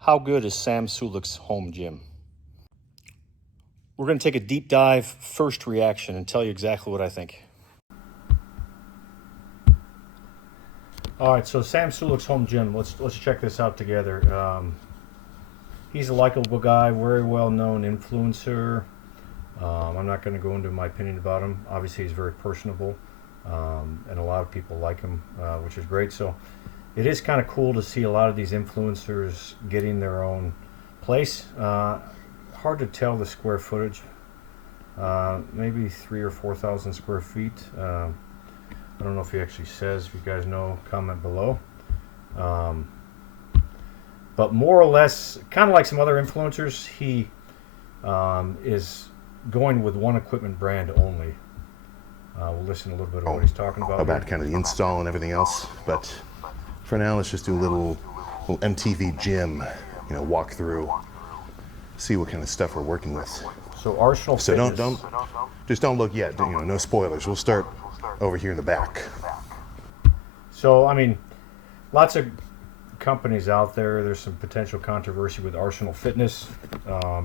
How good is Sam Sulek's home gym? We're going to take a deep dive, first reaction, and tell you exactly what I think. All right, so Sam Sulek's home gym. Let's check this out together. He's a likable guy, very well-known influencer. I'm not going to go into my opinion about him. Obviously, he's very personable, and a lot of people like him, which is great. So it is kind of cool to see a lot of these influencers getting their own place. Hard to tell the square footage. Maybe 3,000 or 4,000 square feet. I don't know if he actually says. If you guys know, comment below. But more or less, kind of like some other influencers, he is going with one equipment brand only. We'll listen a little bit of what he's talking about kind of the install and everything else. But for now, let's just do a little MTV gym, walk through, see what kind of stuff we're working with. So Arsenal Fitness. So don't look yet. No spoilers. We'll start over here in the back. So I mean, lots of companies out there. There's some potential controversy with Arsenal Fitness,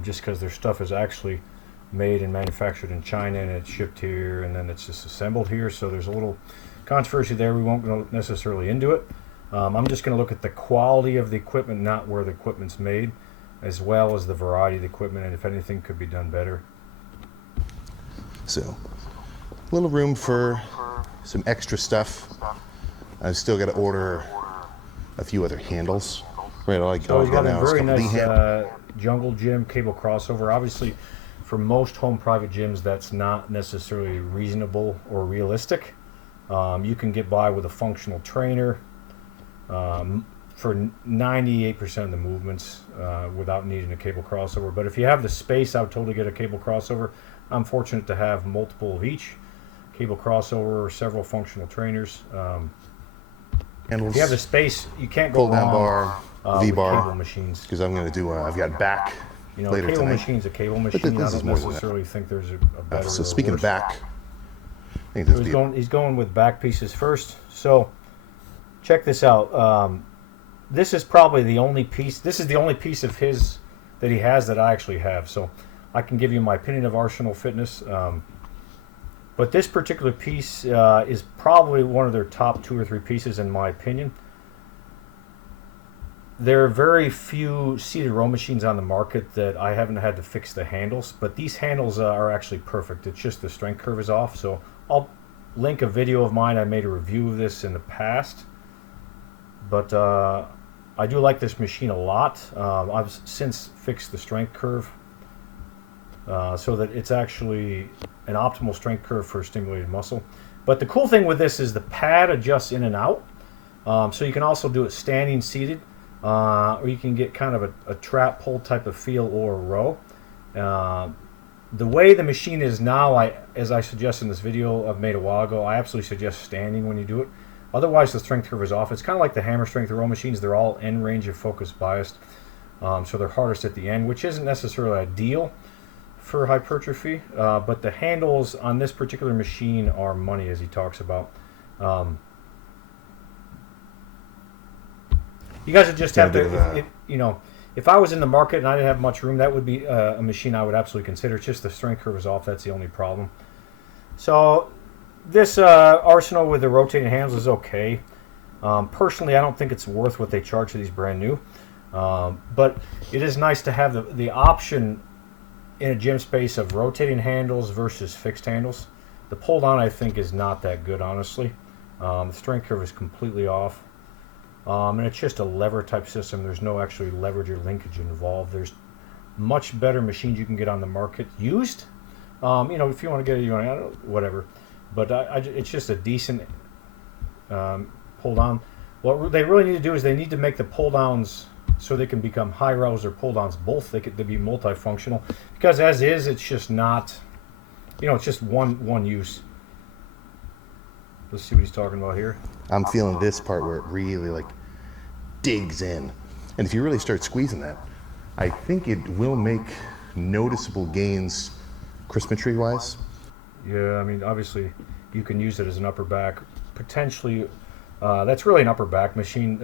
just because their stuff is actually made and manufactured in China and it's shipped here and then it's just assembled here. So there's a little controversy there. We won't go necessarily into it. I'm just going to look at the quality of the equipment, not where the equipment's made, as well as the variety of the equipment and if anything could be done better. So, a little room for some extra stuff. I've still got to order a few other handles. Right, so he's got a very nice jungle gym cable crossover. Obviously, for most home private gyms, that's not necessarily reasonable or realistic. You can get by with a functional trainer for 98% of the movements without needing a cable crossover. But if you have the space, I would totally get a cable crossover. I'm fortunate to have multiple of each. Cable crossover, several functional trainers. If you have the space, you can't go pull down bar, V-bar, cable machines. Because I'm going to do, I've got back later cable tonight. Machine's a cable machine. I don't necessarily think there's a better So speaking of back, I think he's going with back pieces first. So check this out. This is probably the only piece. This is the only piece of his that he has that I actually have. So I can give you my opinion of Arsenal Fitness. But this particular piece is probably one of their top 2 or 3 pieces in my opinion. There are very few seated row machines on the market that I haven't had to fix the handles, but these handles are actually perfect. It's just the strength curve is off. So I'll link a video of mine. I made a review of this in the past, but I do like this machine a lot. I've since fixed the strength curve so that it's actually an optimal strength curve for stimulated muscle. But the cool thing with this is the pad adjusts in and out. So you can also do it standing, seated, or you can get kind of a trap pull type of feel or a row. The way the machine is now, as I suggested in this video I've made a while ago, I absolutely suggest standing when you do it. Otherwise the strength curve is off. It's kind of like the hammer strength row machines. They're all end range of focus biased. So they're hardest at the end, which isn't necessarily ideal for hypertrophy, but the handles on this particular machine are money, as he talks about. You guys would just have to, if I was in the market and I didn't have much room, that would be a machine I would absolutely consider. It's just the strength curve is off. That's the only problem. So this Arsenal with the rotating handles is okay. Personally, I don't think it's worth what they charge for these brand new, but it is nice to have the option in a gym space of rotating handles versus fixed handles. The pull down I think is not that good, honestly. The strength curve is completely off, and it's just a lever type system. There's no actually leverage or linkage involved. There's much better machines you can get on the market used. If you want to get it, whatever. But it's just a decent pull down. What they really need to do is they need to make the pull downs so they can become high rows or pull downs both. They be multifunctional, because as is, it's just not, it's just one use. Let's see what he's talking about here. I'm feeling this part where it really digs in, and if you really start squeezing that, I think it will make noticeable gains crispmetry wise. Yeah, I mean, obviously you can use it as an upper back, potentially. That's really an upper back machine.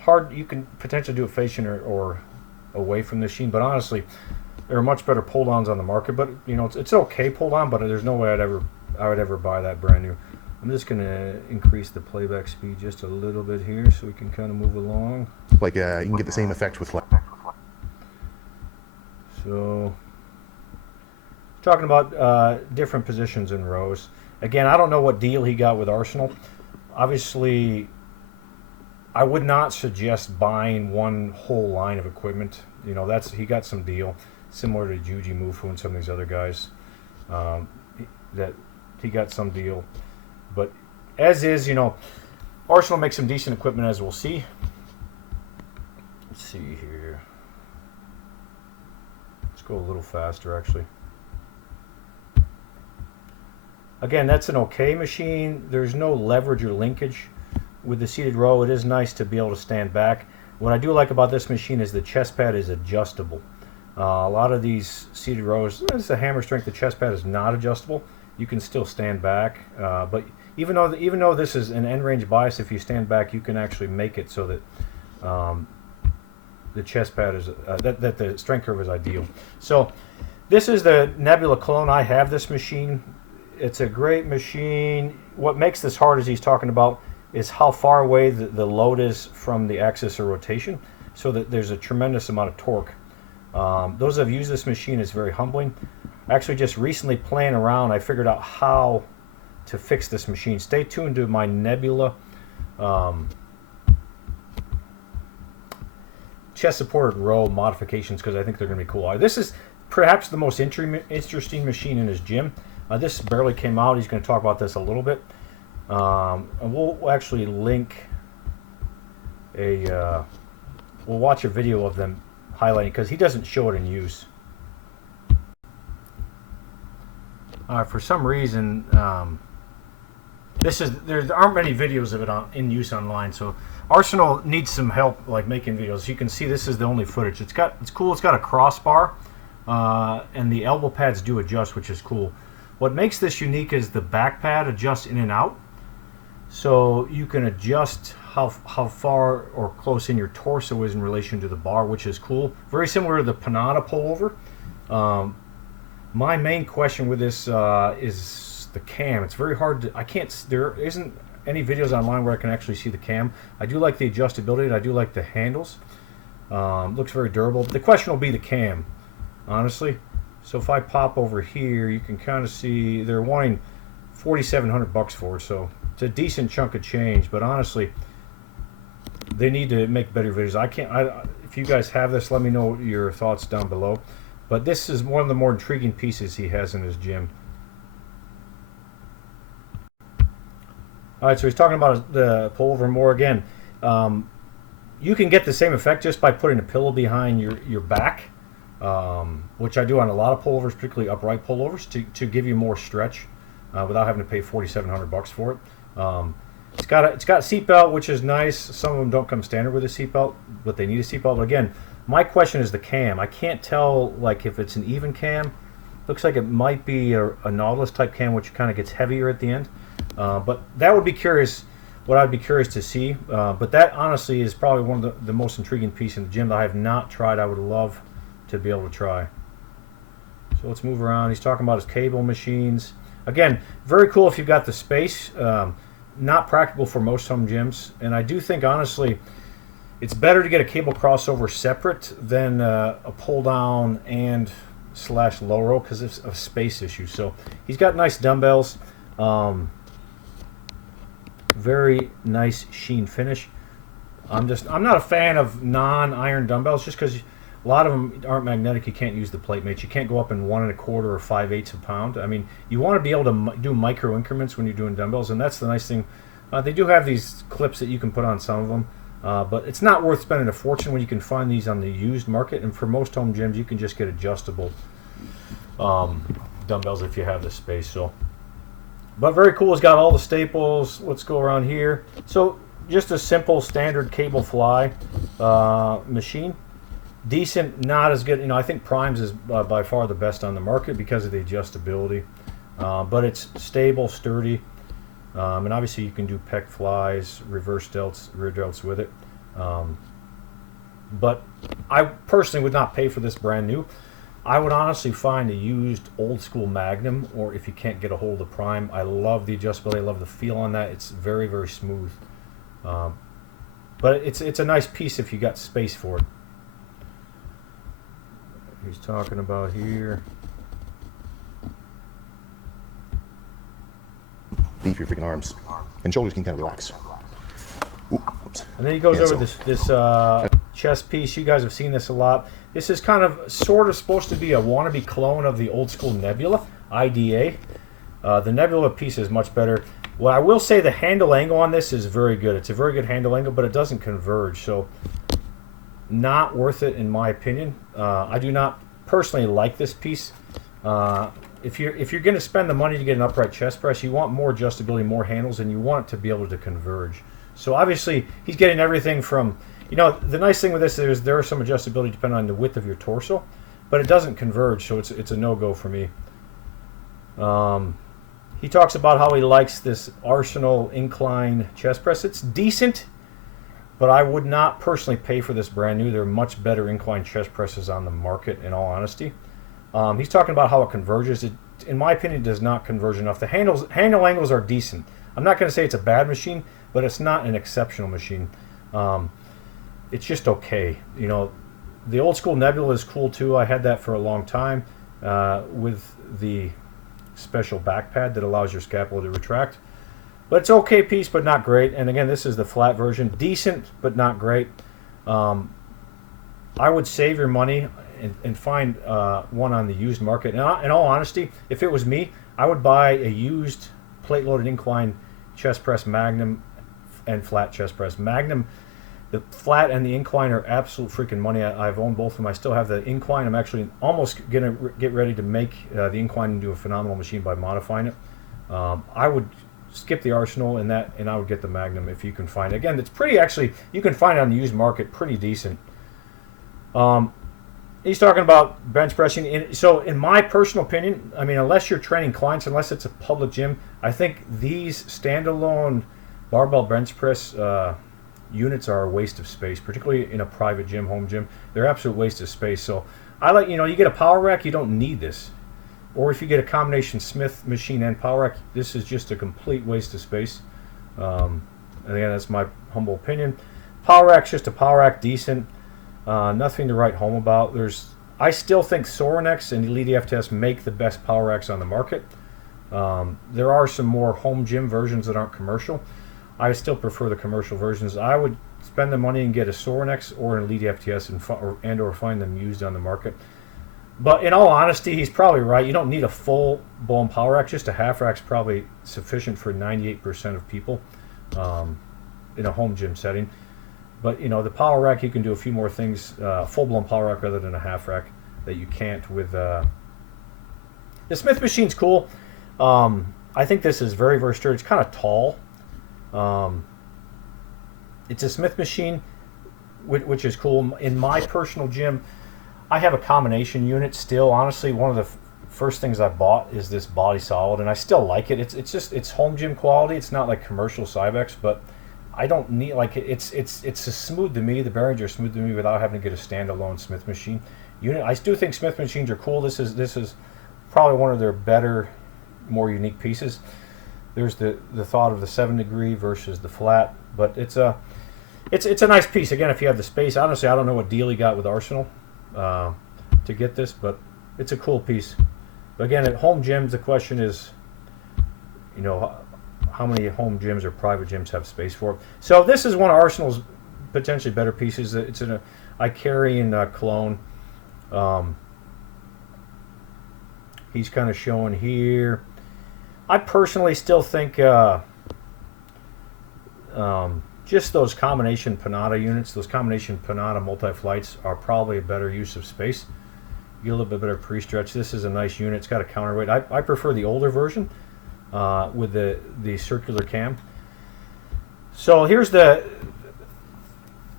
Hard, you can potentially do it fascian or away from the machine. But honestly, there are much better pull downs on the market. But you know, it's okay pull down, but there's no way I would ever buy that brand new. I'm just gonna increase the playback speed just a little bit here so we can kind of move along. Like you can get the same effect with So, talking about different positions in rows. Again, I don't know what deal he got with Arsenal. Obviously, I would not suggest buying one whole line of equipment. You know, he got some deal similar to Juji Mufu and some of these other guys. That he got some deal, but as is, you know, Arsenal makes some decent equipment, as we'll see. Let's see here. Let's go a little faster, actually. Again, that's an okay machine. There's no leverage or linkage with the seated row. It is nice to be able to stand back. What I do like about this machine is the chest pad is adjustable. A lot of these seated rows, it's a hammer strength. The chest pad is not adjustable. You can still stand back, but even though this is an end range bias, if you stand back, you can actually make it so that the chest pad is that the strength curve is ideal. So this is the Nebula clone. I have this machine. It's a great machine. What makes this hard, as he's talking about, is how far away the load is from the axis of rotation, so that there's a tremendous amount of torque. Those that have used this machine, is very humbling. Actually, just recently playing around, I figured out how to fix this machine. Stay tuned to my Nebula chest supported row modifications, because I think they're going to be cool. This is perhaps the most interesting machine in his gym. This barely came out. He's going to talk about this a little bit. And we'll actually link we'll watch a video of them highlighting, because he doesn't show it in use. For some reason, there aren't many videos of it in use online, so Arsenal needs some help, like making videos. You can see this is the only footage. It's cool. It's got a crossbar, and the elbow pads do adjust, which is cool. What makes this unique is the back pad adjusts in and out, so you can adjust how far or close in your torso is in relation to the bar, which is cool. Very similar to the Panada pullover. My main question with this is the cam. It's very hard to, there isn't any videos online where I can actually see the cam. I do like the adjustability, and I do like the handles. Looks very durable. The question will be the cam, honestly. So if I pop over here, you can kind of see they're wanting $4,700 for it, so it's a decent chunk of change. But honestly, they need to make better videos. If you guys have this, let me know your thoughts down below. But this is one of the more intriguing pieces he has in his gym. All right, so he's talking about the pullover more. Again, you can get the same effect just by putting a pillow behind your back, which I do on a lot of pullovers, particularly upright pullovers, to give you more stretch without having to pay $4,700 for it. It's got a seat belt, which is nice. Some of them don't come standard with a seat belt, but they need a seat belt. But again, my question is the cam. I can't tell, like, if it's an even cam. Looks like it might be a Nautilus type cam, which kind of gets heavier at the end. But that would be curious. What I'd be curious to see. But that honestly is probably one of the most intriguing pieces in the gym that I have not tried. I would love to be able to try. So let's move around. He's talking about his cable machines. Again, very cool if you've got the space. Not practical for most home gyms. And I do think, honestly, it's better to get a cable crossover separate than a pull down and / low row, because it's a space issue. So he's got nice dumbbells. Very nice sheen finish. I'm not a fan of non-iron dumbbells, just because a lot of them aren't magnetic. You can't use the plate mates. You can't go up in 1 1/4 or 5/8 a pound. I mean, you want to be able to do micro increments when you're doing dumbbells, and that's the nice thing. They do have these clips that you can put on some of them, but it's not worth spending a fortune when you can find these on the used market. And for most home gyms, you can just get adjustable dumbbells if you have the space. So, but very cool. It's got all the staples. Let's go around here. So just a simple standard cable fly machine. Decent, not as good. I think Prime's is by far the best on the market because of the adjustability. But it's stable, sturdy, and obviously you can do pec flies, reverse delts, rear delts with it. But I personally would not pay for this brand new. I would honestly find a used old school Magnum, or if you can't get a hold of the Prime. I love the adjustability. I love the feel on that. It's very, very smooth. But it's a nice piece if you got space for it. He's talking about here. Beef your freaking arms. And shoulders can kind of relax. Ooh, oops. And then he goes Yeah, over this chest piece. You guys have seen this a lot. This is kind of sort of supposed to be a wannabe clone of the old school Nebula IDA. The Nebula piece is much better. Well, I will say the handle angle on this is very good. It's a very good handle angle, but it doesn't converge, so not worth it in my opinion. I do not personally like this piece. If you're going to spend the money to get an upright chest press, you want more adjustability, more handles, and you want it to be able to converge. So obviously, he's getting everything from, the nice thing with this is there is some adjustability depending on the width of your torso, but it doesn't converge, so it's a no-go for me. He talks about how he likes this Arsenal incline chest press. It's decent, but I would not personally pay for this brand new. There are much better incline chest presses on the market, in all honesty. He's talking about how it converges. It, in my opinion, does not converge enough. The handle angles are decent. I'm not going to say it's a bad machine, but it's not an exceptional machine. It's just okay. The old school Nebula is cool too. I had that for a long time with the special back pad that allows your scapula to retract. But it's okay piece, but not great. And again, this is the flat version. Decent, but not great. I would save your money and find one on the used market. And in all honesty, if it was me, I would buy a used plate-loaded incline chest press Magnum and flat chest press. Magnum, the flat and the incline are absolute freaking money. I've owned both of them. I still have the incline. I'm actually almost going to get ready to make the incline into a phenomenal machine by modifying it. I would skip the Arsenal and I would get the Magnum if you can find it. Again, it's pretty, actually, you can find it on the used market pretty decent. He's talking about bench pressing. So in my personal opinion, I mean, unless you're training clients, unless it's a public gym, I think these standalone barbell bench press units are a waste of space, particularly in a private gym, home gym. They're absolute waste of space. So I like, you get a power rack, you don't need this. Or if you get a combination Smith machine and power rack, this is just a complete waste of space. And again, that's my humble opinion. Power rack's just a power rack, decent. Nothing to write home about. I still think Sorinex and Elite FTS make the best power racks on the market. There are some more home gym versions that aren't commercial. I still prefer the commercial versions. I would spend the money and get a Sorinex or an Elite FTS and/or find them used on the market. But in all honesty, he's probably right. You don't need a full-blown power rack. Just a half rack's probably sufficient for 98% of people in a home gym setting. But the power rack, you can do a few more things. Full-blown power rack rather than a half rack that you can't with. The Smith machine's cool. I think this is very, very sturdy. It's kind of tall. It's a Smith machine, which is cool. In my personal gym, I have a combination unit still. Honestly, one of the first things I bought is this body solid, and I still like it. It's home gym quality. It's not like commercial Cybex, but I don't need, like, it's smooth to me. The bearings are smooth to me without having to get a standalone Smith machine unit. I do think Smith machines are cool. This is probably one of their better, more unique pieces. There's the thought of the 7-degree versus the flat, but it's a nice piece. Again, if you have the space. Honestly, I don't know what deal he got with Arsenal to get this, but it's a cool piece. But again, at home gyms, the question is, how many home gyms or private gyms have space for it? So this is one of Arsenal's potentially better pieces. It's in a Icarian clone. He's kind of showing here. I personally still think just those combination Panada units, those combination Panada multi-flights are probably a better use of space. You get a little bit better pre-stretch. This is a nice unit. It's got a counterweight. I prefer the older version with the circular cam. So here's I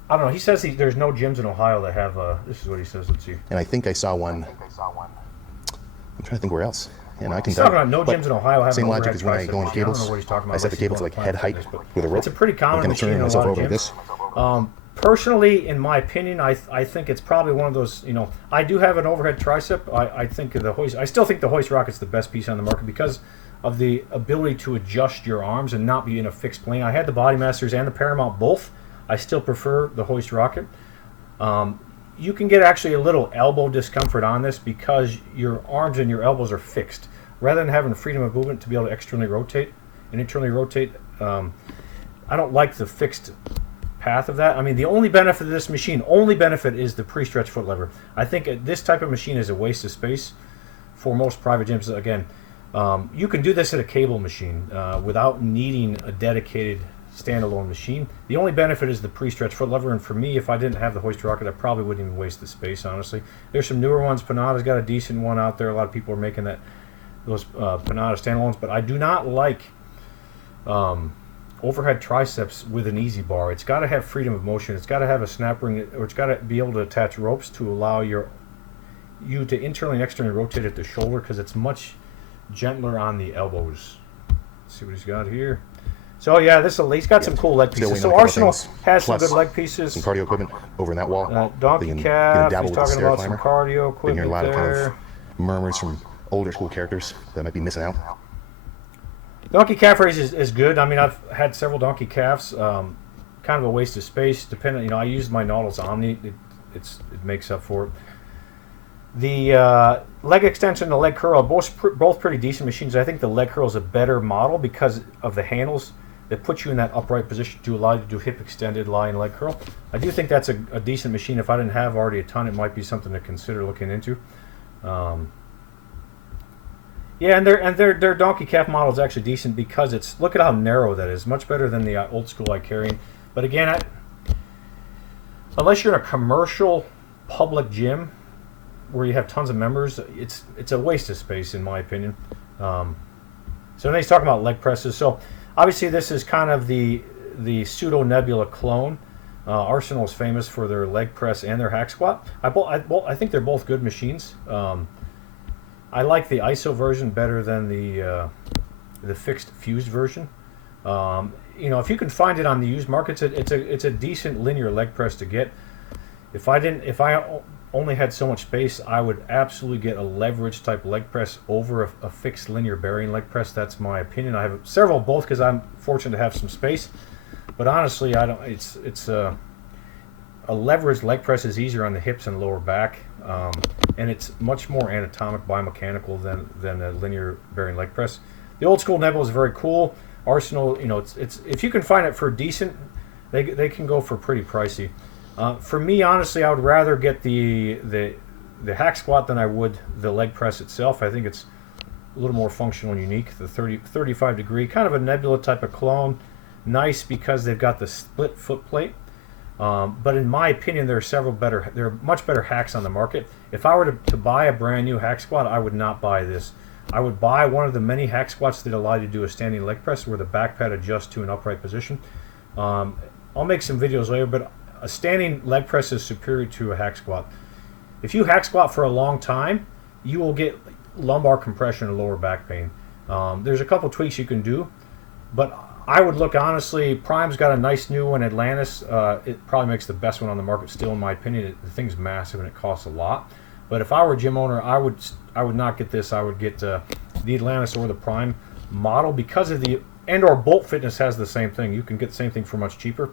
don't know. He says there's no gyms in Ohio that have. This is what he says. Let's see. And I think I saw one. I'm trying to think where else. And I can he's talking about no gyms in Ohio have same logic as when I go on cables. I don't know what he's talking about. I set the cable to like head height with a rope. It's a pretty common I'm going to turn machine in a myself lot of over gyms. like this. Personally, in my opinion, I think it's probably one of those. I do have an overhead tricep. I think the hoist. I still think the hoist rocket's the best piece on the market because of the ability to adjust your arms and not be in a fixed plane. I had the Bodymasters and the Paramount both. I still prefer the hoist rocket. You can get actually a little elbow discomfort on this because your arms and your elbows are fixed. Rather than having freedom of movement to be able to externally rotate and internally rotate, I don't like the fixed path of that. I mean, the only benefit of this machine, is the pre-stretch foot lever. I think this type of machine is a waste of space for most private gyms. Again, you can do this at a cable machine without needing a dedicated standalone machine. The only benefit is the pre-stretch foot lever, and for me, if I didn't have the hoist rocket, I probably wouldn't even waste the space, honestly. There's some newer ones. Panada's got a decent one out there. A lot of people are making those Panada standalones, but I do not like overhead triceps with an easy bar. It's got to have freedom of motion. It's got to have a snap ring, or it's got to be able to attach ropes to allow you to internally and externally rotate at the shoulder, because it's much gentler on the elbows. Let's see what he's got here. So yeah, he's got some cool leg pieces. So Arsenal has some good leg pieces. Some cardio equipment over in that wall. Donkey calf. He's talking about some cardio equipment there. A lot there. of murmurs from older school characters that might be missing out. Donkey calf raise is good. I mean, I've had several donkey calves. Kind of a waste of space. Depending, I used my Nautilus Omni. It makes up for it. The leg extension and the leg curl are both pretty decent machines. I think the leg curl is a better model because of the handles that put you in that upright position to allow you to do hip extended lying leg curl. I do think that's a decent machine. If I didn't have already a ton, it might be something to consider looking into. Yeah, and their donkey calf model is actually decent because look at how narrow that is. Much better than the old school Icarian. But again, unless you're in a commercial public gym where you have tons of members, it's a waste of space in my opinion. So then he's talking about leg presses. So obviously this is kind of the pseudo Nebula clone. Arsenal is famous for their leg press and their hack squat. I think they're both good machines. I like the ISO version better than the fixed fused version. If you can find it on the used market, it's a decent linear leg press to get. If I only had so much space, I would absolutely get a leverage type leg press over a fixed linear bearing leg press. That's my opinion. I have several both because I'm fortunate to have some space. But honestly, I don't. It's a leveraged leg press is easier on the hips and lower back, and it's much more anatomic biomechanical than a linear bearing leg press. The old school Nebula is very cool. Arsenal, it's if you can find it for decent, they can go for pretty pricey. For me, honestly, I would rather get the hack squat than I would the leg press itself. I think it's a little more functional and unique. The 35 degree, kind of a Nebula type of clone. Nice because they've got the split foot plate. But in my opinion, there are much better hacks on the market. If I were to buy a brand new hack squat, I would not buy this. I would buy one of the many hack squats that allow you to do a standing leg press where the back pad adjusts to an upright position. I'll make some videos later, but a standing leg press is superior to a hack squat. If you hack squat for a long time, you will get lumbar compression and lower back pain. There's a couple tweaks you can do, but I would look, honestly, Prime's got a nice new one, Atlantis. It probably makes the best one on the market still, in my opinion. The thing's massive and it costs a lot. But if I were a gym owner, I would not get this. I would get the Atlantis or the Prime model because of or Bolt Fitness has the same thing. You can get the same thing for much cheaper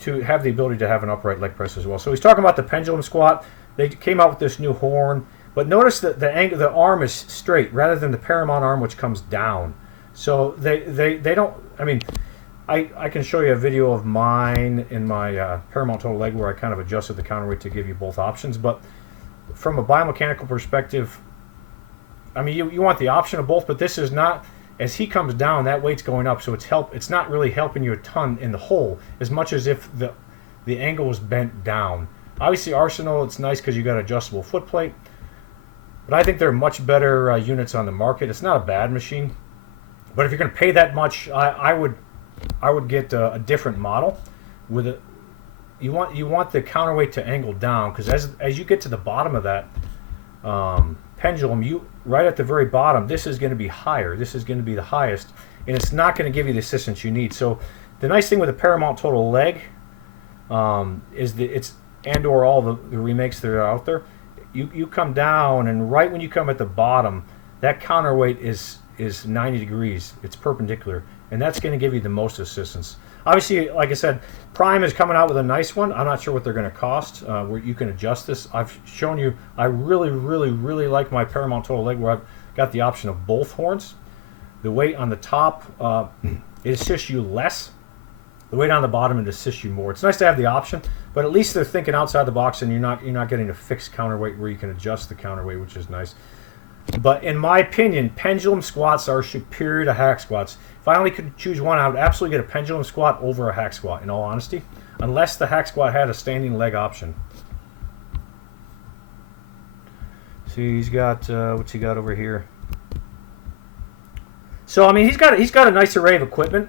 to have the ability to have an upright leg press as well. So he's talking about the pendulum squat. They came out with this new horn, but notice that the arm is straight rather than the Paramount arm, which comes down. So they don't. I mean, I can show you a video of mine in my Paramount Total Leg where I kind of adjusted the counterweight to give you both options. But from a biomechanical perspective, I mean, you want the option of both, but this is not. As he comes down, that weight's going up, so it's not really helping you a ton in the hole as much as if the angle was bent down. Obviously, Arsenal, it's nice because you got adjustable foot plate, but I think they're much better units on the market. It's not a bad machine, but if you're going to pay that much, I would get a different model with it. You want the counterweight to angle down because as you get to the bottom of that pendulum, right at the very bottom, this is going to be higher. This is going to be the highest, and it's not going to give you the assistance you need. So the nice thing with the Paramount Total Leg, it's and or all the remakes that are out there. You come down, and right when you come at the bottom, that counterweight is 90 degrees. It's perpendicular, and that's going to give you the most assistance. Obviously, like I said, Prime is coming out with a nice one. I'm not sure what they're going to cost. Where you can adjust this. I've shown you. I really, really, really like my Paramount Total Leg, where I've got the option of both horns. The weight on the top it assists you less. The weight on the bottom it assists you more. It's nice to have the option, but at least they're thinking outside the box, and you're not getting a fixed counterweight where you can adjust the counterweight, which is nice. But in my opinion, pendulum squats are superior to hack squats. If I only could choose one, I would absolutely get a pendulum squat over a hack squat, in all honesty, unless the hack squat had a standing leg option. See, he's got what's he got over here? So I mean, he's got a nice array of equipment.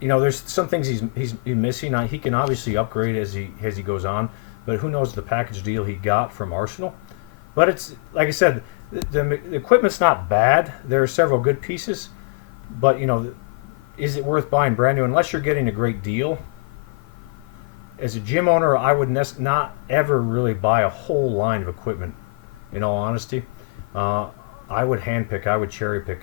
You know, there's some things he's missing. He can obviously upgrade as he goes on, but who knows the package deal he got from Arsenal. But it's like I said, the equipment's not bad. There are several good pieces, but you know, is it worth buying brand new unless you're getting a great deal? As a gym owner, I would not ever really buy a whole line of equipment. In all honesty, I would handpick. I would cherry pick.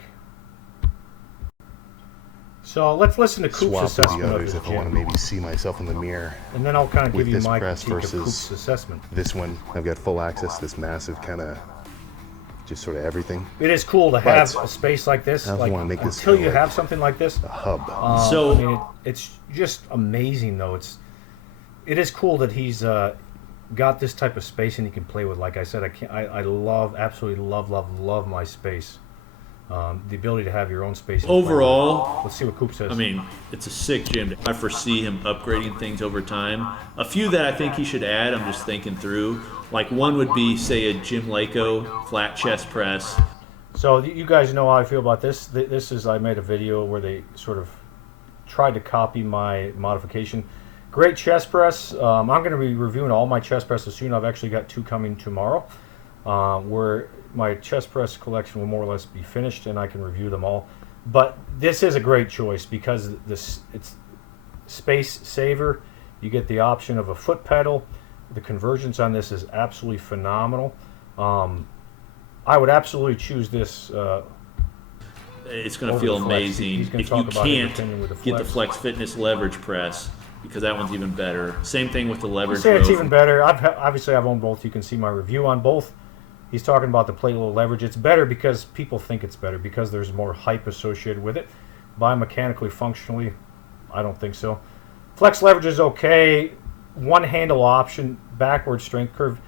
So let's listen to Coop's Swap with assessment the of others his if I want to gym, maybe see myself in the mirror. and then I'll kind of With give you this my press critique of versus Coop's assessment. This one, I've got full access to this massive kind of just sort of everything. It is cool to have a space like this. I also Like wanna make this until feel you like have something like this, A hub. So- I mean, it's just amazing though. It is cool that he's got this type of space and he can play with. Like I said, I absolutely love my space. The ability to have your own space. and play with. Overall, Let's see what Coop says. I mean, it's a sick gym. I foresee him upgrading things over time. A few that I think he should add, I'm just thinking through. Like one would be, say, a Jim Lako flat chest press. So you guys know how I feel about this. This is I made a video where they sort of tried to copy my modification. Great chest press. I'm going to be reviewing all my chest presses soon. I've actually got 2 coming tomorrow, where my chest press collection will more or less be finished, and I can review them all. But this is a great choice because it's space saver. You get the option of a foot pedal. The convergence on this is absolutely phenomenal. I would absolutely choose this. It's going to Over feel the flex. amazing He's gonna if you talk about his can't opinion with the get the flex. Flex Fitness leverage press, because that one's even better. Same thing with the leverage Say it's row. even better. Obviously, I've owned both. You can see my review on both. He's talking about the platelet leverage. It's better because people think it's better because there's more hype associated with it. Biomechanically, functionally, I don't think so. Flex leverage is okay. One handle option, backward strength curve.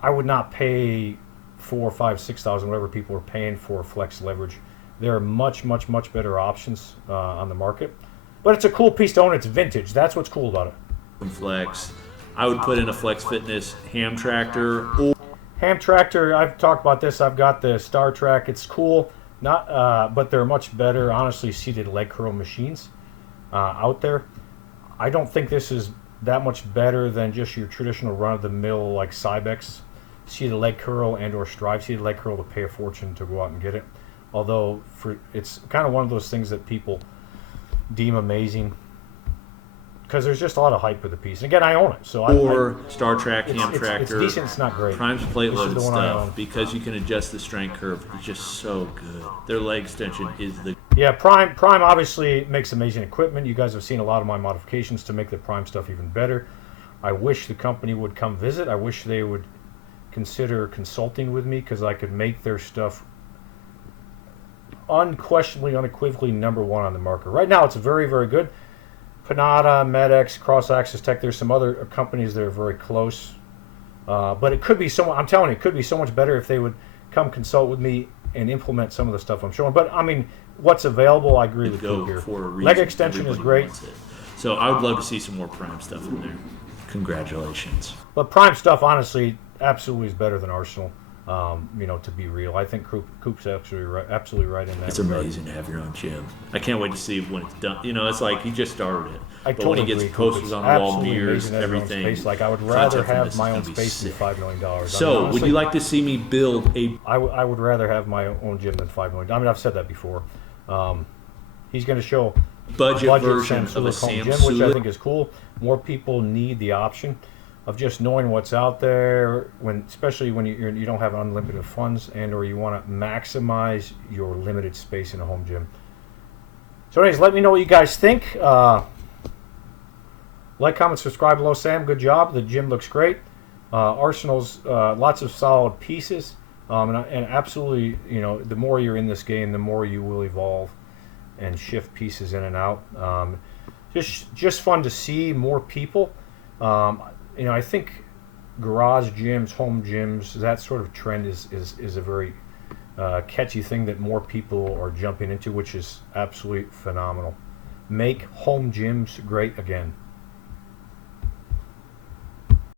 I would not pay 4, 5, 6,000, whatever people are paying for flex leverage. There are much better options on the market. But it's a cool piece to own. It's vintage. That's what's cool about it. From Flex. I would put in a Flex Fitness ham tractor or Ham tractor, I've talked about this. I've got the Star Track. It's cool, but they're much better, honestly, seated leg curl machines out there. I don't think this is that much better than just your traditional run-of-the-mill like Cybex seated leg curl and or Strive seated leg curl to pay a fortune to go out and get it. Although it's kind of one of those things that people deem amazing because there's just a lot of hype with the piece. And again, I own it, so or Star Track ham it's tractor. decent. It's not great. Prime's plate This is loaded the one I own. stuff because you can adjust the strength curve. It's just so good. Their leg extension is the Yeah, Prime obviously makes amazing equipment. You guys have seen a lot of my modifications to make the Prime stuff even better. I wish the company would come visit. I wish they would consider consulting with me because I could make their stuff unquestionably, unequivocally #1 on the market. Right now, it's very, very good. Panada, Medex, Cross Axis Tech. There's some other companies that are very close, but it could be so. I'm telling you, it could be so much better if they would come consult with me and implement some of the stuff I'm showing. But I mean, what's available, I agree with you go here. for a reason. Leg extension is Everybody great, wants it. So I would love to see some more Prime stuff in there. Congratulations. but Prime stuff, honestly, absolutely is better than Arsenal. To be real, I think Coop's absolutely right in that. It's regard. amazing to have your own gym. I can't wait to see when it's done. You know, it's like he just started it. I But when he totally gets agree, Coop. posters It's on the wall, absolutely mirrors, amazing to have your own everything. space. Like I would rather content from have this my is own gonna be space than sick. $5 million. So, would you like to see me build a? I would rather have my own gym than $5 million. I mean, I've said that before. He's going to show budget version Sam of a Sulek home Sam gym, which I Sulek. think is cool. More people need the option of just knowing what's out there, especially when you don't have unlimited funds and or you want to maximize your limited space in a home gym. So anyways, let me know what you guys think. Like, comment, subscribe below. Sam, good job. The gym looks great. Arsenal's lots of solid pieces. And absolutely, the more you're in this game, the more you will evolve and shift pieces in and out. Just fun to see more people. I think garage gyms, home gyms, that sort of trend is a very catchy thing that more people are jumping into, which is absolutely phenomenal. Make home gyms great again.